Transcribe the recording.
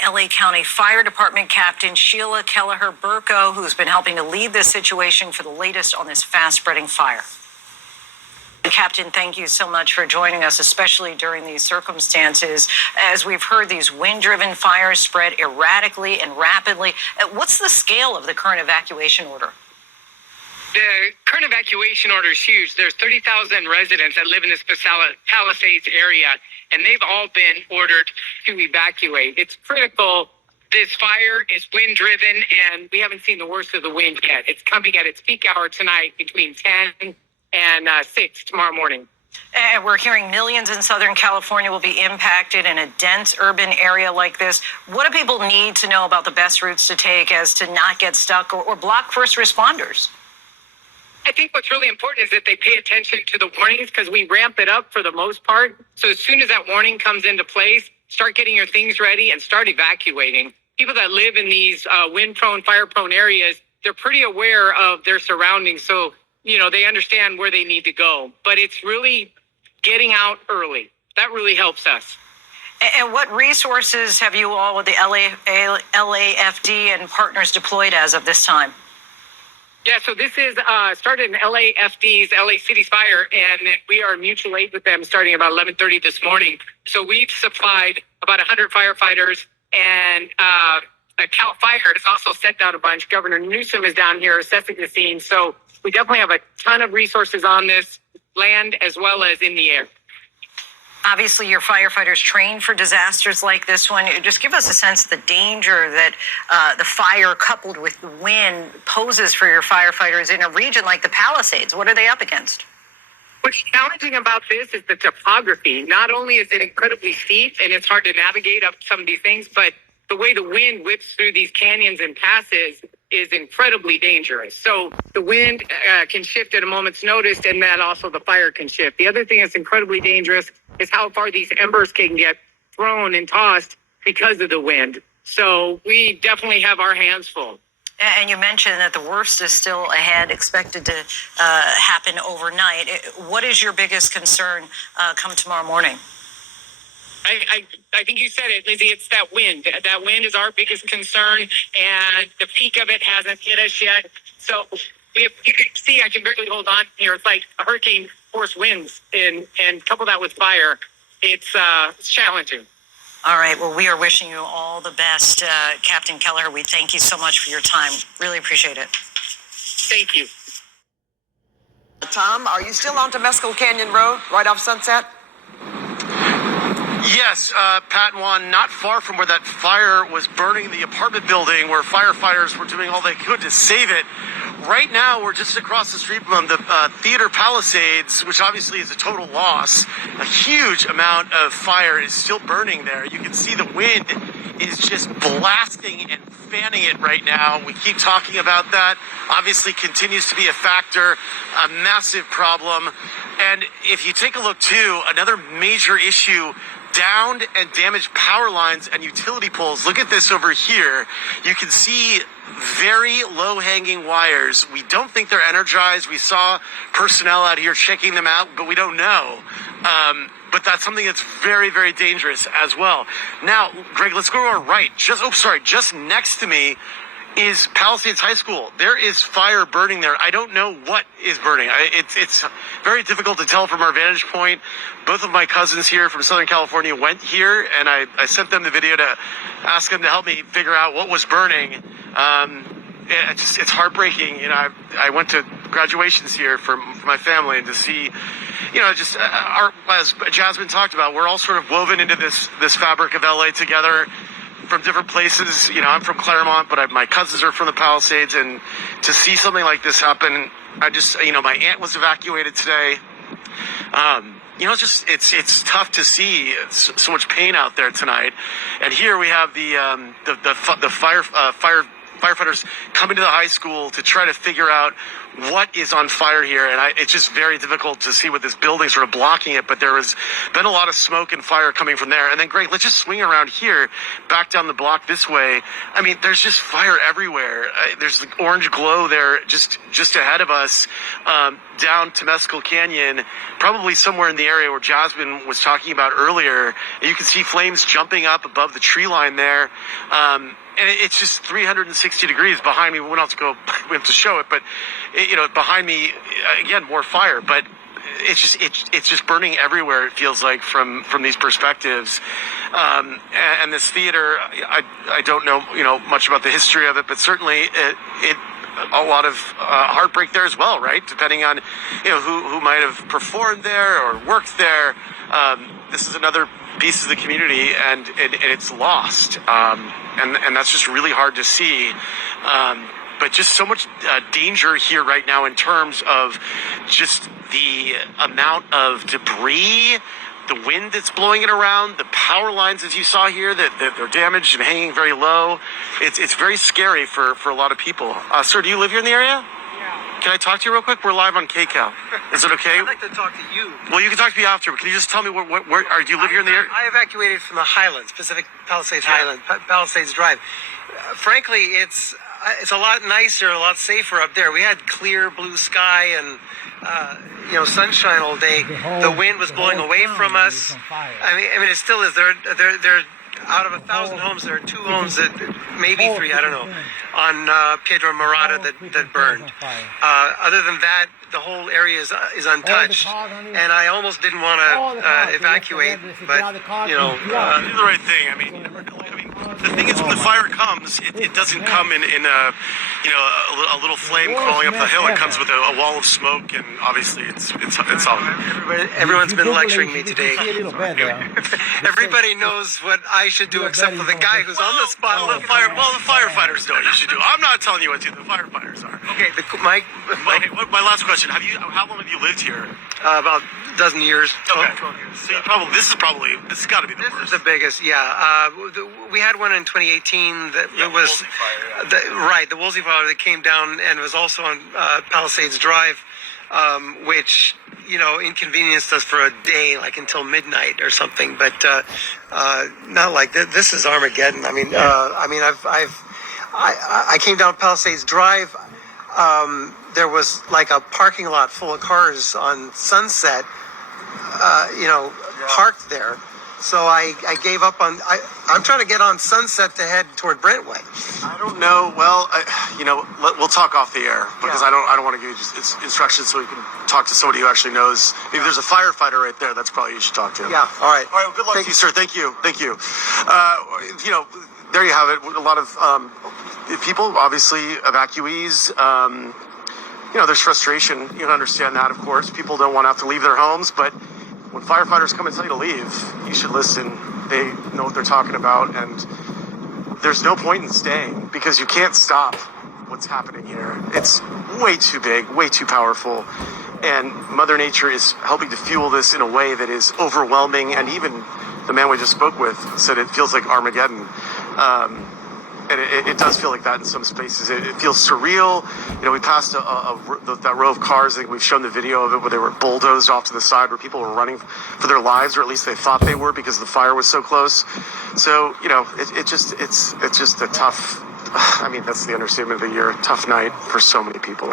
LA County Fire Department Captain Sheila Kelleher-Burko, who's been helping to lead this situation for the latest on this fast-spreading fire. Captain, thank you so much for joining us, especially during these circumstances. As we've heard, these wind-driven fires spread erratically and rapidly. What's the scale of the current evacuation order? The current evacuation order is huge. There's 30,000 residents that live in this Palisades area, and they've all been ordered to evacuate. It's critical. This fire is wind-driven, and we haven't seen the worst of the wind yet. It's coming at its peak hour tonight between 10 and 6 tomorrow morning. And we're hearing millions in Southern California will be impacted in a dense urban area like this. What do people need to know about the best routes to take as to not get stuck or block first responders? I think what's really important is that they pay attention to the warnings, because we ramp it up for the most part. So as soon as that warning comes into place, start getting your things ready and start evacuating. People that live in these wind-prone, fire-prone areas, they're pretty aware of their surroundings. So, they understand where they need to go. But it's really getting out early. That really helps us. And what resources have you all with the LAFD and partners deployed as of this time? Yeah, so this is started in LAFD's LA City's Fire, and we are in mutual aid with them starting about 11:30 this morning. So we've supplied about 100 firefighters, and Cal Fire has also sent down a bunch. Governor Newsom is down here assessing the scene. So we definitely have a ton of resources on this land as well as in the air. Obviously, your firefighters train for disasters like this one. Just give us a sense of the danger that the fire coupled with the wind poses for your firefighters in a region like the Palisades. What are they up against? What's challenging about this is the topography. Not only is it incredibly steep and it's hard to navigate up some of these things, but the way the wind whips through these canyons and passes is incredibly dangerous. So the wind can shift at a moment's notice, and that also the fire can shift. The other thing that's incredibly dangerous is how far these embers can get thrown and tossed because of the wind. So we definitely have our hands full. And you mentioned that the worst is still ahead, expected to happen overnight. What is your biggest concern come tomorrow morning? I think you said it, Lizzie. It's that wind. That wind is our biggest concern, and the peak of it hasn't hit us yet. So if you can see, I can barely hold on here. It's like a hurricane force winds, and couple that with fire, it's challenging. All right. Well, we are wishing you all the best, Captain Kelleher. We thank you so much for your time. Really appreciate it. Thank you. Tom, are you still on Temescal Canyon Road, right off Sunset? Yes, Pat and Juan, not far from where that fire was burning the apartment building where firefighters were doing all they could to save it. Right now, we're just across the street from the Theater Palisades, which obviously is a total loss. A huge amount of fire is still burning there. You can see the wind is just blasting and fanning it right now. We keep talking about that. Obviously continues to be a factor, a massive problem. And if you take a look too, another major issue, downed and damaged power lines and utility poles. Look at this over here. You can see very low-hanging wires. We don't think they're energized. We saw personnel out here checking them out, but we don't know. But that's something that's very, very dangerous as well. Now, Greg, let's go to our right. Just next to me is Palisades High School. There is fire burning there. I don't know what is burning. It's very difficult to tell from our vantage point. Both of my cousins here from Southern California went here, and I sent them the video to ask them to help me figure out what was burning. It's heartbreaking. I went to graduations here for my family, and to see, as Jasmine talked about, we're all sort of woven into this fabric of LA together from different places. I'm from Claremont, but my cousins are from the Palisades, and to see something like this happen, my aunt was evacuated today. It's tough to see so much pain out there tonight. And here we have the fire firefighters coming to the high school to try to figure out what is on fire here. And it's just very difficult to see with this building sort of blocking it, but there has been a lot of smoke and fire coming from there. And then, Greg, let's just swing around here, back down the block this way. I mean, there's just fire everywhere. There's the orange glow there just ahead of us, down Temescal Canyon, probably somewhere in the area where Jasmine was talking about earlier. And you can see flames jumping up above the tree line there. And it's just 360 degrees behind me. We don't have to show it, but behind me, again, more fire. But it's just burning everywhere. It feels like from these perspectives. And this theater, I don't know much about the history of it, but certainly it a lot of heartbreak there as well, right? Depending on who might have performed there or worked there. This is another piece of the community, and it's lost. And that's just really hard to see. But just so much danger here right now in terms of just the amount of debris, the wind that's blowing it around, the power lines, as you saw here, that they're damaged and hanging very low. It's very scary for a lot of people. Sir, do you live here in the area? Yeah. Can I talk to you real quick? We're live on KCAL. Is it okay? I'd like to talk to you. Well, you can talk to me after, but can you just tell me where do you live here in the area? I evacuated from the Highlands, Pacific Palisades Highlands, Palisades Drive. Frankly, it's a lot nicer, a lot safer up there. We had clear blue sky and sunshine all day. The wind was blowing away from us. I mean, it still is. There out of 1,000 homes, there are 2 homes that, maybe 3, I don't know, on Pedro Morada that burned. Other than that, the whole area is untouched, and I almost didn't want to evacuate, but You do the right thing. I mean, the thing is, when the fire comes, it doesn't come in a little flame crawling up the hill. It comes with a wall of smoke, and obviously it's all. everyone's been lecturing me today. Everybody knows what I should do, except for the guy who's on the spot. Well, the firefighters know what you should do. I'm not telling you what to do. The firefighters are. Okay, My last question: how long have you lived here? about a dozen years. 12 Okay. years. So this has got to be the This worst. is the biggest, yeah. We had one in 2018 that it was Woolsey Fire, the Woolsey Fire that came down and was also on Palisades Drive, which inconvenienced us for a day, like until midnight or something. But not like this. This is Armageddon. I mean, I came down Palisades Drive. There was like a parking lot full of cars on Sunset, parked there. So I gave up on. I'm trying to get on Sunset to head toward Brentwood. I don't know. Well, we'll talk off the air because Yeah. I don't want to give you just instructions so you can talk to somebody who actually knows. Maybe there's a firefighter right there. That's probably who you should talk to. Yeah. All right. All right. Well, good luck to you, sir. Thank you. There you have it. A lot of people, obviously evacuees. There's frustration. You can understand that, of course. People don't want to have to leave their homes, but when firefighters come and tell you to leave, you should listen. They know what they're talking about, and there's no point in staying because you can't stop what's happening here. It's way too big, way too powerful, and Mother Nature is helping to fuel this in a way that is overwhelming, and even the man we just spoke with said it feels like Armageddon. And it does feel like that in some spaces. It feels surreal. We passed that row of cars. I think we've shown the video of it where they were bulldozed off to the side, where people were running for their lives, or at least they thought they were because the fire was so close. So it's just a tough. I mean, that's the understatement of the year. Tough night for so many people.